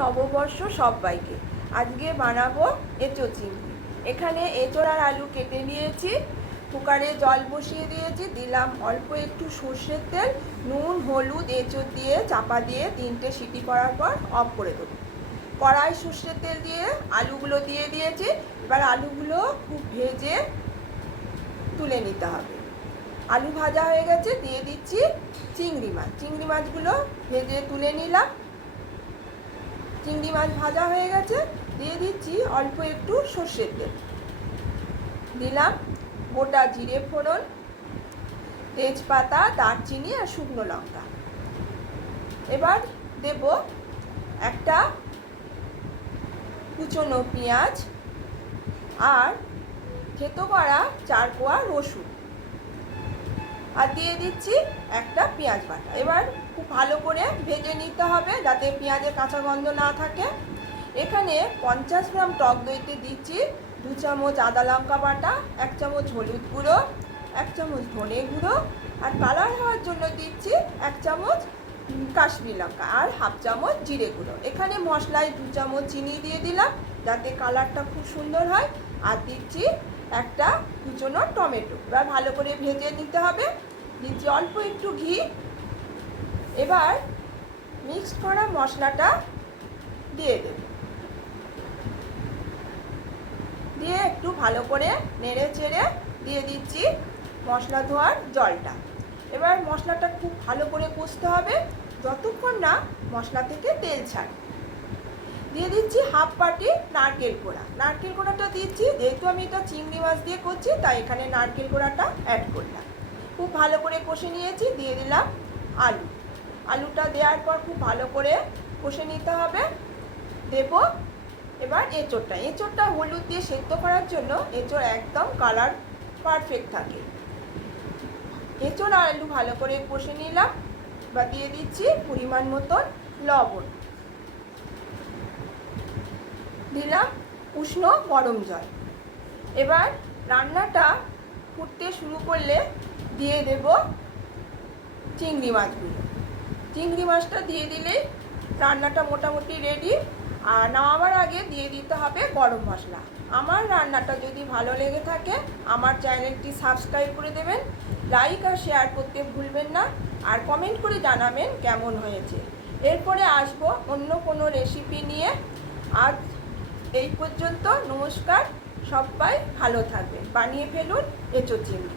নববর্ষ সবাইকে। আজকে বানাবো এঁচোড় চিংড়ি। এখানে এঁচোড় আর আলু কেটে নিয়েছি, কুকারে জল বসিয়ে দিয়েছি, দিলাম অল্প একটু সর্ষের তেল, নুন, হলুদ, এঁচোড় দিয়ে চাপা দিয়ে 3টে সিটি করার পর অফ করে দেবো। কড়াই সর্ষের তেল দিয়ে আলুগুলো দিয়ে দিয়েছি। এবার আলুগুলো খুব ভেজে তুলে নিতে হবে। আলু ভাজা হয়ে গেছে, দিয়ে দিচ্ছি চিংড়ি মাছ। চিংড়ি মাছগুলো ভেজে তুলে নিলাম। চিংড়ি মাছ ভাজা হয়ে গেছে, দিয়ে দিচ্ছি অল্প একটু সর্ষের তেল, দিলাম গোটা জিরে ফোড়ন, তেজপাতা, দারচিনি আর শুকনো লঙ্কা। এবার দেব একটা কুচনো পেঁয়াজ আর থেতো করা 4 কোয়া রসুন, আর দিয়ে দিচ্ছি একটা পেঁয়াজ বাটা। এবার খুব ভালো করে ভেজে নিতে হবে যাতে পেঁয়াজের কাঁচা গন্ধ না থাকে। এখানে 50 গ্রাম টক দইতে দিচ্ছি 2 চামচ আদা লঙ্কা বাটা, 1 চামচ হলুদ গুঁড়ো, 1 চামচ ধনে গুঁড়ো, আর কালার হওয়ার জন্য দিচ্ছি 1 চামচ কাশ্মীরি লঙ্কা আর 1/2 চামচ জিরে গুঁড়ো। এখানে মশলায় 2 চামচ চিনি দিয়ে দিলাম যাতে কালারটা খুব সুন্দর হয়, আর দিচ্ছি একটা কুচনো টমেটো। এবার ভালো করে ভেজে নিতে হবে। দিচ্ছি অল্প একটু ঘি। এবার মিক্সড করা মশলাটা দিয়ে দেব, দিয়ে একটু ভালো করে নেড়ে চেড়ে দিয়ে দিচ্ছি মশলা ধোয়ার জলটা। এবার মশলাটা খুব ভালো করে কষতে হবে যতক্ষণ না মশলা থেকে তেল ছাড়ে। দিয়ে দিচ্ছি 1/2 বাটি নারকেল কোড়া। নারকেল কোড়াটা দিচ্ছি যেহেতু আমি এটা চিংড়ি মাছ দিয়ে করছি, তাই এখানে নারকেল কোড়াটা অ্যাড করলাম। খুব ভালো করে কষে নিয়েছি, দিয়ে দিলাম আলু। আলুটা দেওয়ার পর খুব ভালো করে কষে নিতে হবে। দেব এবার এঁচোড়টা। এঁচোড়টা হলুদ দিয়ে সেদ্ধ করার জন্য এঁচোড় একদম কালার পারফেক্ট থাকে। এঁচোড় আর আলু ভালো করে কষে নিলাম। বা দিয়ে দিচ্ছি পরিমাণ মতন লবণ, দিলাম উষ্ণ গরম জল। এবার রান্নাটা ফুটতে শুরু করলে দিয়ে দেব চিংড়ি মাছগুলো। চিংড়ি মাছটা দিয়ে দিলেই রান্নাটা মোটামুটি রেডি। আর নামাবার আগে দিয়ে দিতে হবে গরম মশলা। আমার রান্নাটা যদি ভালো লেগে থাকে আমার চ্যানেলটি সাবস্ক্রাইব করে দেবেন, লাইক আর শেয়ার করতে ভুলবেন না, আর কমেন্ট করে জানাবেন কেমন হয়েছে। এরপরে আসবো অন্য কোনো রেসিপি নিয়ে। আজ এই পর্যন্ত, নমস্কার। সবাই ভালো থাকবেন, বানিয়ে ফেলুন এঁচোড় চিংড়ি।